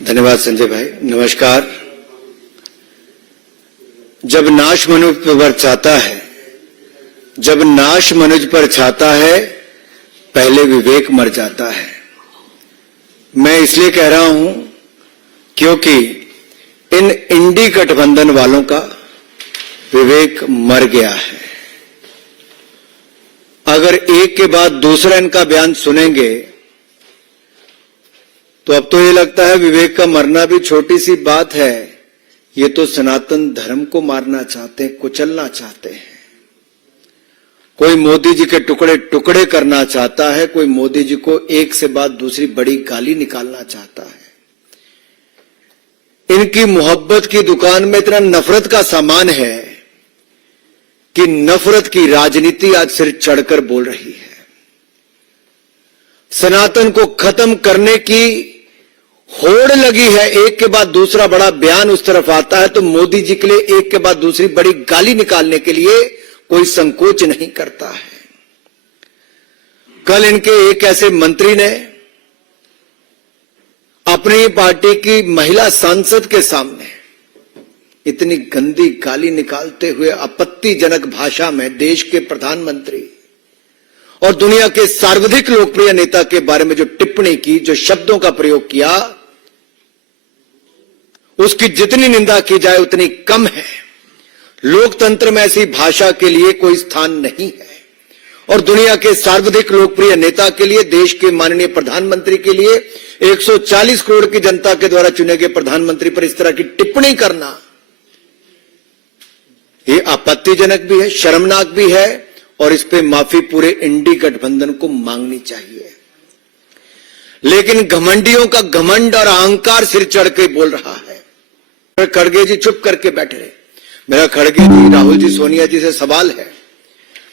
धन्यवाद संजय भाई। नमस्कार। जब नाश मनुष्य पर छाता है, जब नाश मनुष्य पर छाता है, पहले विवेक मर जाता है। मैं इसलिए कह रहा हूं क्योंकि इन इंडी गठबंधन वालों का विवेक मर गया है। अगर एक के बाद दूसरा इनका बयान सुनेंगे तो अब तो ये लगता है विवेक का मरना भी छोटी सी बात है। ये तो सनातन धर्म को मारना चाहते हैं, कुचलना चाहते हैं। कोई मोदी जी के टुकड़े टुकड़े करना चाहता है, कोई मोदी जी को एक से बाद दूसरी बड़ी गाली निकालना चाहता है। इनकी मोहब्बत की दुकान में इतना नफरत का सामान है कि नफरत की राजनीति आज सिर चढ़कर बोल रही है। सनातन को खत्म करने की होड़ लगी है। एक के बाद दूसरा बड़ा बयान उस तरफ आता है तो मोदी जी के लिए एक के बाद दूसरी बड़ी गाली निकालने के लिए कोई संकोच नहीं करता है। कल इनके एक ऐसे मंत्री ने अपनी पार्टी की महिला सांसद के सामने इतनी गंदी गाली निकालते हुए आपत्तिजनक भाषा में देश के प्रधानमंत्री और दुनिया के सर्वाधिक लोकप्रिय नेता के बारे में जो टिप्पणी की, जो शब्दों का प्रयोग किया, उसकी जितनी निंदा की जाए उतनी कम है। लोकतंत्र में ऐसी भाषा के लिए कोई स्थान नहीं है और दुनिया के सर्वाधिक लोकप्रिय नेता के लिए, देश के माननीय प्रधानमंत्री के लिए, 140 करोड़ की जनता के द्वारा चुने गए प्रधानमंत्री पर इस तरह की टिप्पणी करना ये आपत्तिजनक भी है, शर्मनाक भी है और इस पे माफी पूरे इंडी गठबंधन को मांगनी चाहिए। लेकिन घमंडियों का घमंड और अहंकार सिर चढ़ के बोल रहा है। खड़गे जी चुप करके बैठे रहे। मेरा खड़गे जी, राहुल जी, सोनिया जी से सवाल है,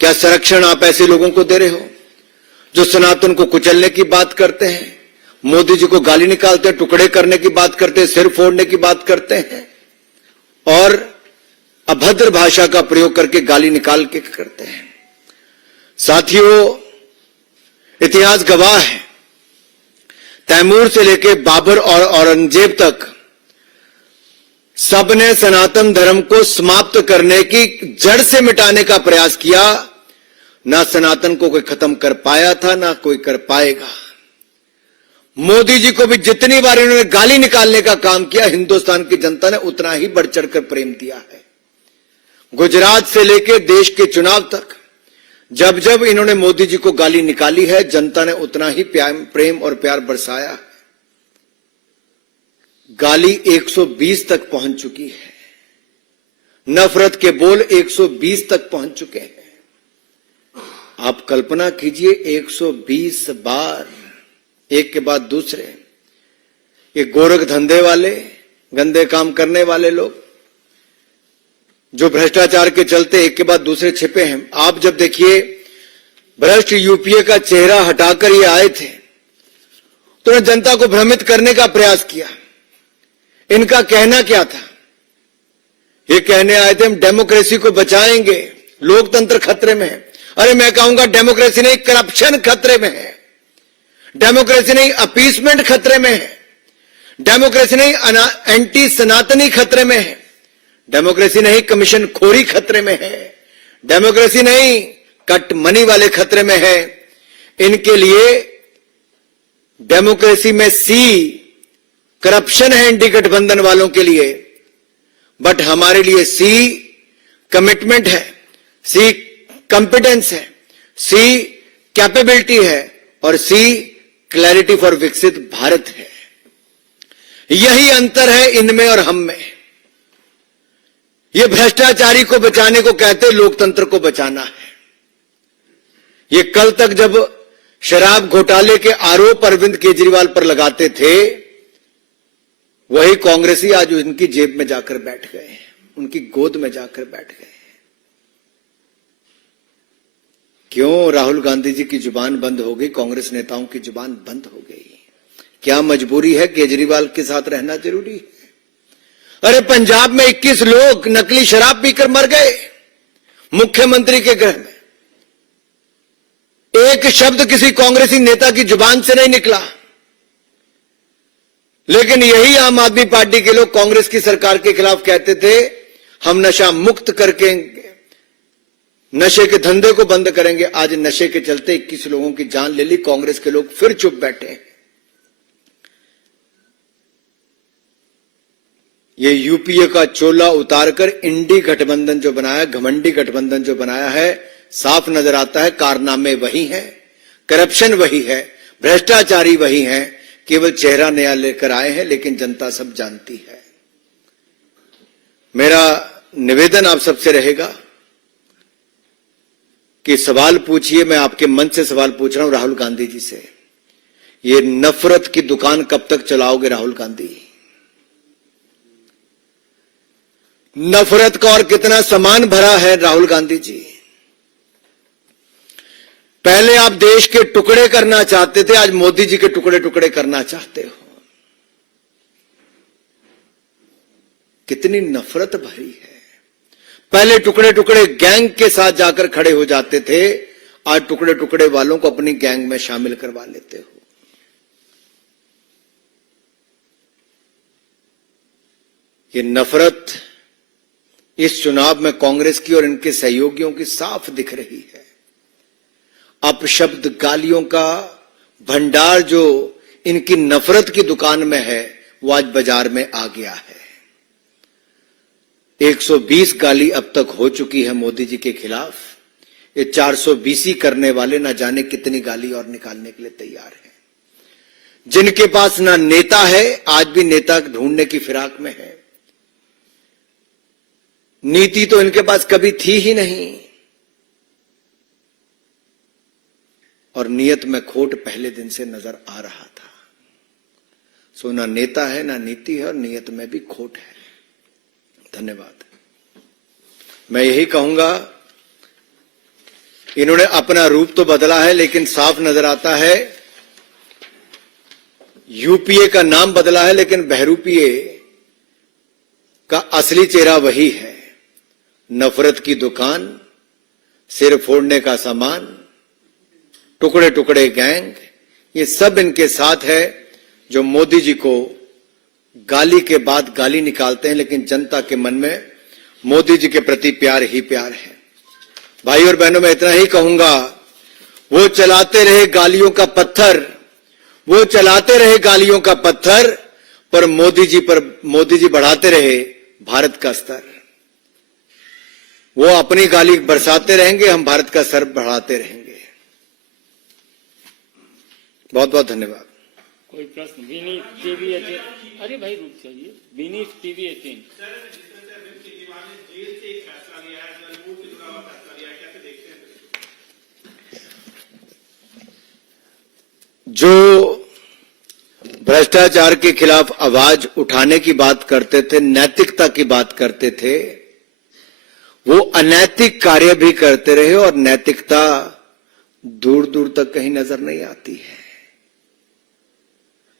क्या संरक्षण आप ऐसे लोगों को दे रहे हो जो सनातन को कुचलने की बात करते हैं, मोदी जी को गाली निकालते हैं, टुकड़े करने की बात करते हैं, सिर फोड़ने की बात करते हैं और अभद्र भाषा का प्रयोग करके गाली निकाल के करते हैं। साथियों, इतिहास गवाह है, तैमूर से लेकर बाबर और औरंगजेब तक सबने सनातन धर्म को समाप्त करने की, जड़ से मिटाने का प्रयास किया। ना सनातन को कोई खत्म कर पाया था, ना कोई कर पाएगा। मोदी जी को भी जितनी बार इन्होंने गाली निकालने का काम किया, हिंदुस्तान की जनता ने उतना ही बढ़ चढ़कर प्रेम दिया है। गुजरात से लेकर देश के चुनाव तक जब जब इन्होंने मोदी जी को गाली निकाली है, जनता ने उतना ही प्रेम और प्यार बरसाया है। गाली 120 तक पहुंच चुकी है, नफरत के बोल 120 तक पहुंच चुके हैं। आप कल्पना कीजिए, 120 बार एक के बाद दूसरे ये गोरख धंधे वाले, गंदे काम करने वाले लोग जो भ्रष्टाचार के चलते एक के बाद दूसरे छिपे हैं। आप जब देखिए, भ्रष्ट यूपीए का चेहरा हटाकर ये आए थे तो उन्होंने जनता को भ्रमित करने का प्रयास किया। इनका कहना क्या था? ये कहने आए थे हम डेमोक्रेसी को बचाएंगे, लोकतंत्र खतरे में है। अरे मैं कहूंगा डेमोक्रेसी नहीं, करप्शन खतरे में है। डेमोक्रेसी नहीं, अपीसमेंट खतरे में है। डेमोक्रेसी नहीं, एंटी सनातनी खतरे में है। डेमोक्रेसी नहीं, कमीशन खोरी खतरे में है। डेमोक्रेसी नहीं, कट मनी वाले खतरे में है। इनके लिए डेमोक्रेसी में सी करप्शन है, इंडी गठबंधन वालों के लिए, बट हमारे लिए सी कमिटमेंट है, सी कॉम्पिटेंस है, सी कैपेबिलिटी है और सी क्लैरिटी फॉर विकसित भारत है। यही अंतर है इनमें और हम में। ये भ्रष्टाचारी को बचाने को कहते, लोकतंत्र को बचाना है। ये कल तक जब शराब घोटाले के आरोप अरविंद केजरीवाल पर लगाते थे, वही कांग्रेसी आज उनकी जेब में जाकर बैठ गए हैं, उनकी गोद में जाकर बैठ गए हैं। क्यों राहुल गांधी जी की जुबान बंद हो गई, कांग्रेस नेताओं की जुबान बंद हो गई? क्या मजबूरी है? केजरीवाल के साथ रहना जरूरी है? अरे पंजाब में 21 लोग नकली शराब पीकर मर गए मुख्यमंत्री के गृह में। एक शब्द किसी कांग्रेसी नेता की जुबान से नहीं निकला। लेकिन यही आम आदमी पार्टी के लोग कांग्रेस की सरकार के खिलाफ कहते थे हम नशा मुक्त करके नशे के धंधे को बंद करेंगे। आज नशे के चलते 21 लोगों की जान ले ली, कांग्रेस के लोग फिर चुप बैठे हैं। ये यूपीए का चोला उतारकर इंडी गठबंधन जो बनाया, घमंडी गठबंधन जो बनाया है, साफ नजर आता है कारनामे वही हैं, करप्शन वही है, भ्रष्टाचारी वही हैं, केवल चेहरा नया लेकर आए हैं, लेकिन जनता सब जानती है। मेरा निवेदन आप सबसे रहेगा कि सवाल पूछिए, मैं आपके मन से सवाल पूछ रहा हूं राहुल गांधी जी से, ये नफरत की दुकान कब तक चलाओगे राहुल गांधी? नफरत का और कितना सामान भरा है राहुल गांधी जी? पहले आप देश के टुकड़े करना चाहते थे, आज मोदी जी के टुकड़े टुकड़े करना चाहते हो। कितनी नफरत भरी है। पहले टुकड़े टुकड़े गैंग के साथ जाकर खड़े हो जाते थे, आज टुकड़े टुकड़े वालों को अपनी गैंग में शामिल करवा लेते हो। ये नफरत इस चुनाव में कांग्रेस की और इनके सहयोगियों की साफ दिख रही है। अपशब्द गालियों का भंडार जो इनकी नफरत की दुकान में है, वो आज बाजार में आ गया है। 120 गाली अब तक हो चुकी है मोदी जी के खिलाफ। ये 420 करने वाले ना जाने कितनी गाली और निकालने के लिए तैयार हैं। जिनके पास ना नेता है, आज भी नेता ढूंढने की फिराक में है। नीति तो इनके पास कभी थी ही नहीं, और नियत में खोट पहले दिन से नजर आ रहा था। सो ना नेता है, ना नीति है, और नियत में भी खोट है। धन्यवाद। मैं यही कहूंगा, इन्होंने अपना रूप तो बदला है, लेकिन साफ नजर आता है यूपीए का नाम बदला है, लेकिन बहरूपीए का असली चेहरा वही है। नफरत की दुकान, सिर फोड़ने का सामान, टुकड़े टुकड़े गैंग, ये सब इनके साथ है, जो मोदी जी को गाली के बाद गाली निकालते हैं, लेकिन जनता के मन में मोदी जी के प्रति प्यार ही प्यार है। भाई और बहनों, मैं इतना ही कहूंगा, वो चलाते रहे गालियों का पत्थर, वो चलाते रहे गालियों का पत्थर, पर मोदी जी बढ़ाते रहे भारत का स्तर। वो अपनी गाली बरसाते रहेंगे, हम भारत का स्तर बढ़ाते रहेंगे। बहुत बहुत धन्यवाद। कोई प्रश्न? विनीत टीवी 18। अरे भाई रुक जाइए। विनीत टीवी 18। जो भ्रष्टाचार के खिलाफ आवाज उठाने की बात करते थे, नैतिकता की बात करते थे, वो अनैतिक कार्य भी करते रहे, और नैतिकता दूर दूर तक कहीं नजर नहीं आती है।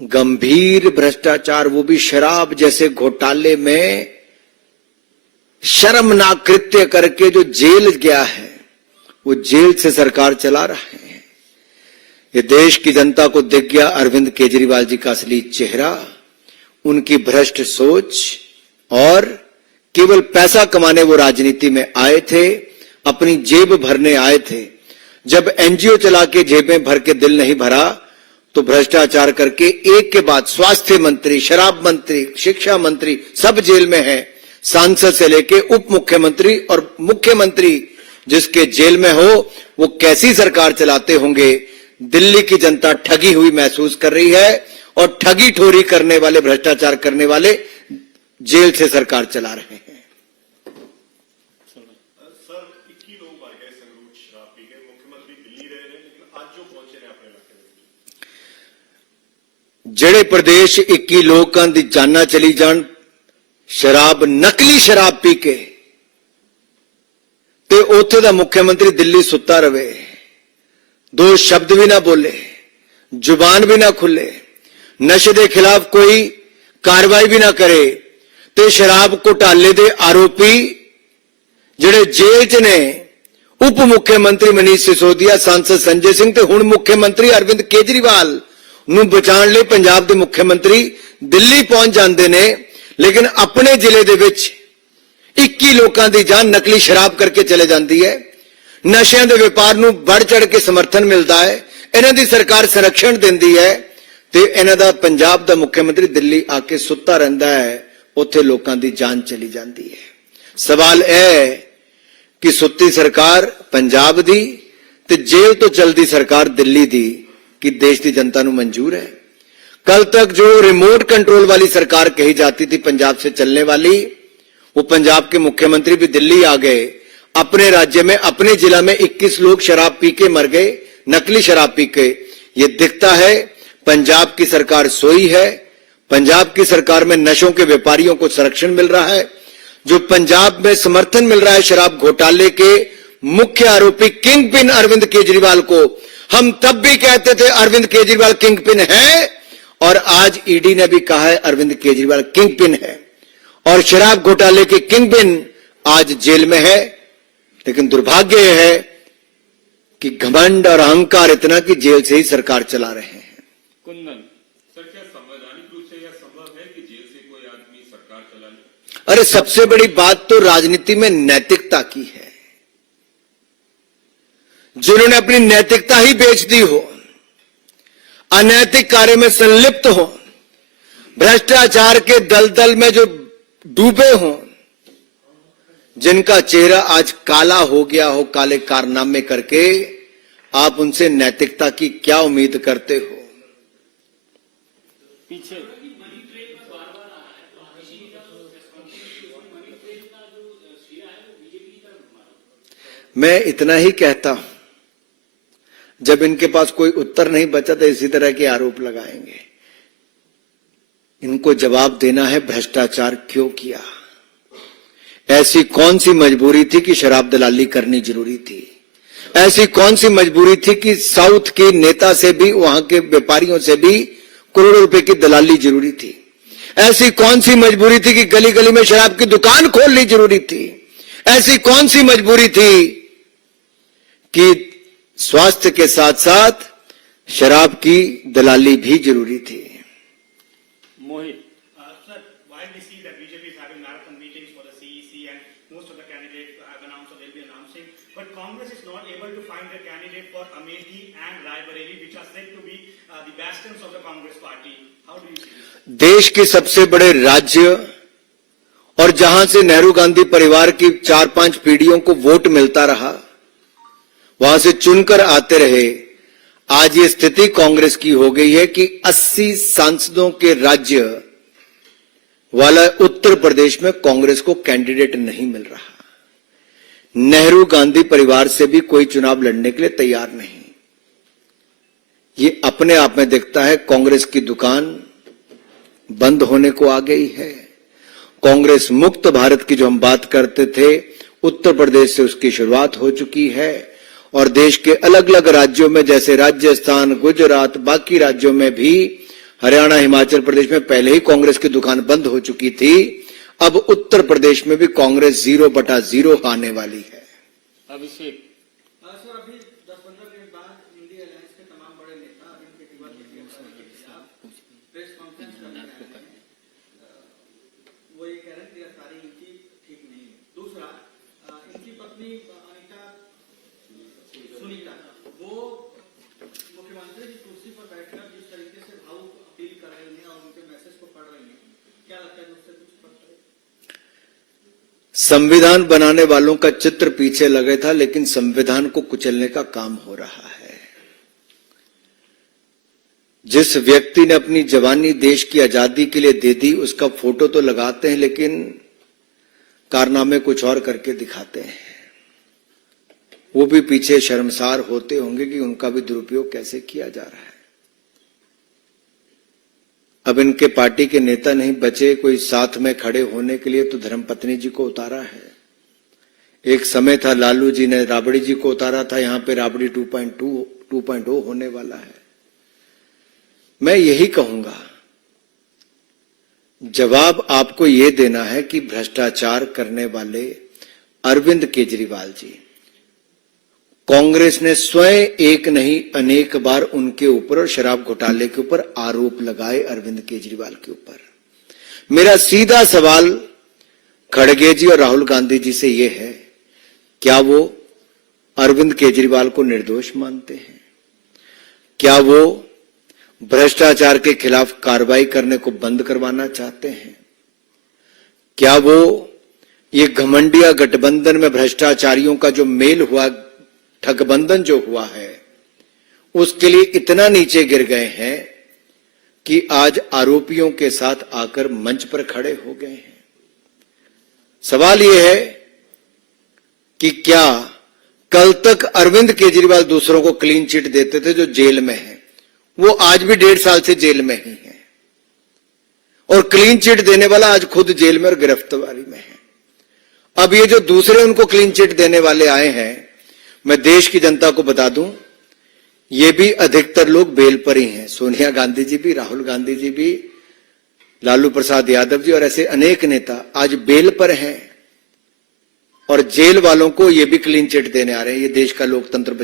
गंभीर भ्रष्टाचार, वो भी शराब जैसे घोटाले में शर्मनाक कृत्य करके जो जेल गया है, वो जेल से सरकार चला रहे हैं। ये देश की जनता को दिख गया अरविंद केजरीवाल जी का असली चेहरा, उनकी भ्रष्ट सोच, और केवल पैसा कमाने वो राजनीति में आए थे, अपनी जेब भरने आए थे। जब एनजीओ चला के जेबें भर के दिल नहीं भरा, तो भ्रष्टाचार करके एक के बाद स्वास्थ्य मंत्री, शराब मंत्री, शिक्षा मंत्री सब जेल में हैं। सांसद से लेके उप मुख्यमंत्री और मुख्यमंत्री जिसके जेल में हो, वो कैसी सरकार चलाते होंगे। दिल्ली की जनता ठगी हुई महसूस कर रही है, और ठगी ठोरी करने वाले, भ्रष्टाचार करने वाले जेल से सरकार चला रहे हैं। ਜਿਹੜੇ ਪ੍ਰਦੇਸ਼ 21 ਲੋਕਾਂ ਦੀ ਜਾਨਾਂ ਚਲੀ ਜਾਣ ਸ਼ਰਾਬ, ਨਕਲੀ ਸ਼ਰਾਬ ਪੀ ਕੇ, ਤੇ ਉੱਥੇ ਦਾ ਮੁੱਖ ਮੰਤਰੀ ਦਿੱਲੀ ਸੁੱਤਾ ਰਵੇ, ਦੋ ਸ਼ਬਦ ਵੀ ਨਾ ਬੋਲੇ, ਜ਼ੁਬਾਨ ਵੀ ਨਾ ਖੁੱਲੇ, ਨਸ਼ੇ ਦੇ ਖਿਲਾਫ ਕੋਈ ਕਾਰਵਾਈ ਵੀ ਨਾ ਕਰੇ, ਤੇ ਸ਼ਰਾਬ ਘੁਟਾਲੇ ਦੇ ਆਰੋਪੀ ਜਿਹੜੇ ਜੇਲ੍ਹ 'ਚ ਨੇ, ਉਪ ਮੁੱਖ ਮੰਤਰੀ ਮਨੀਸ਼ ਸਿਸੋਦੀਆ, सांसद संजय सिंह, ਤੇ ਹੁਣ ਮੁੱਖ ਮੰਤਰੀ ਅਰਵਿੰਦ ਕੇਜਰੀਵਾਲ ਨੂੰ ਬਚਾਉਣ ਲਈ ਪੰਜਾਬ ਦੇ ਮੁੱਖ ਮੰਤਰੀ ਦਿੱਲੀ ਪਹੁੰਚ ਜਾਂਦੇ ਨੇ ਲੇਕਿਨ ਆਪਣੇ ਜ਼ਿਲ੍ਹੇ ਦੇ ਵਿੱਚ 21 ਲੋਕਾਂ ਦੀ ਜਾਨ ਨਕਲੀ ਸ਼ਰਾਬ ਕਰਕੇ ਚਲੇ ਜਾਂਦੀ ਹੈ। ਨਸ਼ਿਆਂ ਦੇ ਵਪਾਰ ਨੂੰ ਵੱਧ ਚੜ ਕੇ ਸਮਰਥਨ ਮਿਲਦਾ ਹੈ। ਇਹਨਾਂ ਦੀ ਸਰਕਾਰ ਸੰਰਖਣ ਦਿੰਦੀ ਹੈ ਤੇ ਇਹਨਾਂ ਦਾ ਪੰਜਾਬ ਦਾ ਮੁੱਖ ਮੰਤਰੀ ਦਿੱਲੀ ਆ ਕੇ ਸੁੱਤਾ ਰਹਿੰਦਾ ਹੈ, ਉੱਥੇ ਲੋਕਾਂ ਦੀ ਜਾਨ ਚਲੀ ਜਾਂਦੀ ਹੈ। ਸਵਾਲ ਇਹ ਹੈ ਕਿ ਸੁੱਤੀ ਸਰਕਾਰ ਪੰਜਾਬ ਦੀ ਤੇ ਜੇਲ੍ਹ ਤੋਂ ਚਲਦੀ ਸਰਕਾਰ ਦਿੱਲੀ ਦੀ कि देश की जनता को मंजूर है। कल तक जो रिमोट कंट्रोल वाली सरकार कही जाती थी पंजाब से चलने वाली, वो पंजाब के मुख्यमंत्री भी दिल्ली आ गए। अपने राज्य में अपने जिला में 21 लोग शराब पी के मर गए, नकली शराब पी के। ये दिखता है पंजाब की सरकार सोई है। पंजाब की सरकार में नशों के व्यापारियों को संरक्षण मिल रहा है। जो पंजाब में समर्थन मिल रहा है शराब घोटाले के मुख्य आरोपी किंग पिन अरविंद केजरीवाल को, हम तब भी कहते थे अरविंद केजरीवाल किंग पिन है और आज ईडी ने भी कहा है अरविंद केजरीवाल किंग पिन है और शराब घोटाले के किंग पिन आज जेल में है। लेकिन दुर्भाग्य यह है कि घमंड और अहंकार इतना कि जेल से ही सरकार चला रहे हैं। कुंदन सर, क्या संवैधानिक रूप से यह संभव है कि जेल से कोई आदमी सरकार चला ले? अरे सबसे बड़ी बात तो राजनीति में नैतिकता की है। जिन्होंने अपनी नैतिकता ही बेच दी हो, अनैतिक कार्य में संलिप्त हो, भ्रष्टाचार के दलदल में जो डूबे हो, जिनका चेहरा आज काला हो गया हो काले कारनामे करके, आप उनसे नैतिकता की क्या उम्मीद करते हो? पीछे मैं इतना ही कहता हूं, जब इनके पास कोई उत्तर नहीं बचा तो इसी तरह के आरोप लगाएंगे। इनको जवाब देना है भ्रष्टाचार क्यों किया, ऐसी कौन सी मजबूरी थी कि शराब दलाली करनी जरूरी थी, ऐसी कौन सी मजबूरी थी कि साउथ के नेता से भी वहां के व्यापारियों से भी करोड़ों रुपए की दलाली जरूरी थी, ऐसी कौन सी मजबूरी थी कि गली गली में शराब की दुकान खोलनी जरूरी थी, ऐसी कौन सी मजबूरी थी कि स्वास्थ्य के साथ साथ शराब की दलाली भी जरूरी थी। मोहित Sir, while we see that BJP is having marathon meetings for the CEC and most of the candidates have announced or they'll be announcing, but Congress is not able to find a candidate for Amethi and Raebareli, which are said to be the bastions of the Congress party. How do you see this? देश के सबसे बड़े राज्य और जहां से नेहरू गांधी परिवार की 4-5 पीढ़ियों को वोट मिलता रहा, वहां से चुनकर आते रहे, आज ये स्थिति कांग्रेस की हो गई है कि 80 सांसदों के राज्य वाला उत्तर प्रदेश में कांग्रेस को कैंडिडेट नहीं मिल रहा। नेहरू गांधी परिवार से भी कोई चुनाव लड़ने के लिए तैयार नहीं। ये अपने आप में दिखता है कांग्रेस की दुकान बंद होने को आ गई है। कांग्रेस मुक्त भारत की जो हम बात करते थे, उत्तर प्रदेश से उसकी शुरुआत हो चुकी है और देश के अलग अलग राज्यों में जैसे राजस्थान, गुजरात, बाकी राज्यों में भी, हरियाणा, हिमाचल प्रदेश में पहले ही कांग्रेस की दुकान बंद हो चुकी थी। अब उत्तर प्रदेश में भी कांग्रेस 0/0 आने वाली है। अभिषेक सर, अभी 10-15 मिनट बाद इंडिया अलायंस के तमाम बड़े नेता अरविंद केजरीवाल प्रेस कॉन्फ्रेंस कर रहे हैं। वो ये कह रहे हैं गिरफ्तारी इनकी ठीक नहीं है। दूसरा, इनकी पत्नी सुनीता, वो मुख्यमंत्री की कुर्सी पर बैठकर जिस तरीके से भावुक अपील कर रही हैं और उनके मैसेज को पढ़ रही हैं, क्या लगता है उससे कुछ फर्क पड़ेगा? संविधान बनाने वालों का चित्र पीछे लगे था, लेकिन संविधान को कुचलने का काम हो रहा है। जिस व्यक्ति ने अपनी जवानी देश की आजादी के लिए दे दी, उसका फोटो तो लगाते हैं लेकिन कारनामे कुछ और करके दिखाते हैं। वो भी पीछे शर्मसार होते होंगे कि उनका भी दुरुपयोग कैसे किया जा रहा है। अब इनके पार्टी के नेता नहीं बचे कोई साथ में खड़े होने के लिए, तो धर्मपत्नी जी को उतारा है। एक समय था लालू जी ने राबड़ी जी को उतारा था, यहां पे राबड़ी 2.0 होने वाला है। मैं यही कहूंगा, जवाब आपको यह देना है कि भ्रष्टाचार करने वाले अरविंद केजरीवाल जी कांग्रेस ने स्वयं एक नहीं अनेक बार उनके ऊपर और शराब घोटाले के ऊपर आरोप लगाए अरविंद केजरीवाल के ऊपर। मेरा सीधा सवाल खड़गे जी और राहुल गांधी जी से यह है, क्या वो अरविंद केजरीवाल को निर्दोष मानते हैं? क्या वो भ्रष्टाचार के खिलाफ कार्रवाई करने को बंद करवाना चाहते हैं? क्या वो ये घमंडिया गठबंधन में भ्रष्टाचारियों का जो मेल हुआ, ठगबंधन जो हुआ है, उसके लिए इतना नीचे गिर गए हैं कि आज आरोपियों के साथ आकर मंच पर खड़े हो गए हैं? सवाल यह है कि क्या कल तक अरविंद केजरीवाल दूसरों को क्लीन चिट देते थे जो जेल में है, वो आज भी 1.5 साल से जेल में ही है, और क्लीन चिट देने वाला आज खुद जेल में और गिरफ्तारी में है। अब ये जो दूसरे उनको क्लीन चिट देने वाले आए हैं, मैं देश की जनता को बता दूं, ये भी अधिकतर लोग बेल पर ही हैं। सोनिया गांधी जी भी, राहुल गांधी जी भी, लालू प्रसाद यादव जी और ऐसे अनेक नेता आज बेल पर हैं, और जेल वालों को ये भी क्लीन चिट देने आ रहे हैं। ये देश का लोकतंत्र